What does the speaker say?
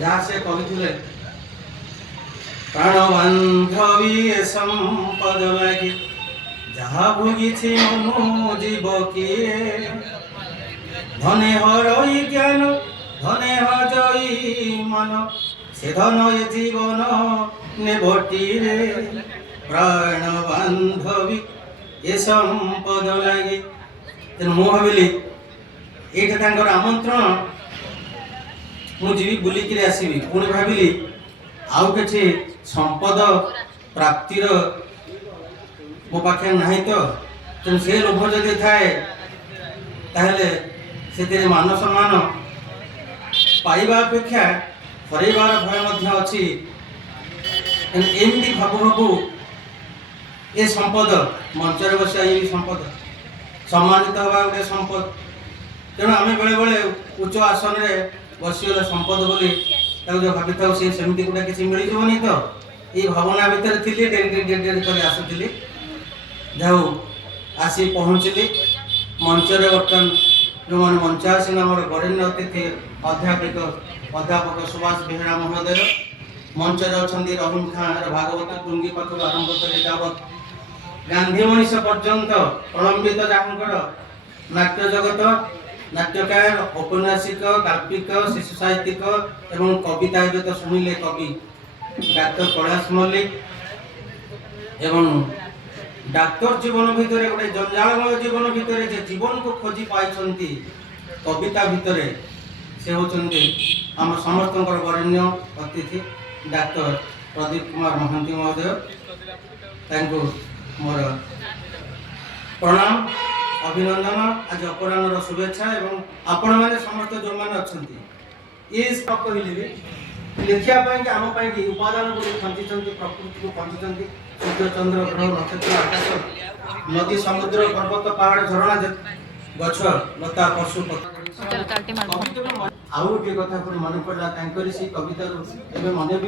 जहाँ से कवि थे प्राणबांधवी संपद लगे जहाँ भोगी मनु जीव किए धने हरई ज्ञान धने हजई मन से धन ए जीवन नेबटी रे प्राण बांधवी ए संपद लगे तेणु मु भाविली ये आमंत्रण मुझे बुलिक आसबि पुणी भाविली आउ कि संपद प्राप्तिर मो पाखे ना तो तेणु से लोभ जदि थाए से मान सम्मान पाइबा अपेक्षा हरइबार भय अच्छी एमती भाबु भाबु ये संपद मंचर बसा ये संपद सम्मानित हवा गोटे संपद तेणु आम बेले बेले उच्च आसन में बसगले संपद बोली जो भावी था सेमती गोटे किसी मिल जानी तो ये भावना भितर थी डेरी डेरी कर आसुली जाऊ आसी पहुँचली मंचर बर्तमान जो मैंने मंचासीन आम बरेण्य अतिथि अध्यापक सुभाष बेहरा महोदय मंचर अच्छा रहीम खान भागवत टुंगी पाखु आरंभ कर जावत गांधी मनीष पर्यंत प्रलंबित जहाँकर नाट्य जगत नाट्यकार औपन्यासिक गाल्पिक शिशु साहित्यिक एवं कविता एवं तो शुणिले कवि डाक्टर कैलाश मल्लिक एवं डाक्तर जीवन भितर गोटे जंजालमय जीवन भितर जे जीवन को खोजी पाई कविता भितर से होती आम समस्त वरेण्य अतिथि डाक्टर प्रदीप कुमार महांती महोदय मोर प्रणाम अभिनंदन आज अपराह्न शुभेच्छा एवं आपण मैंने समस्त जो मैंने अच्छा ये कहली लिखापी आम उपादान गुड़ी खंची प्रकृति को खंची सूर्य चंद्र ग्रह नक्षत्र आकाश नदी समुद्र पर्वत पहाड़ झरणा गछ लता पशु आउ गोटे कथा मन पड़ा कविता मन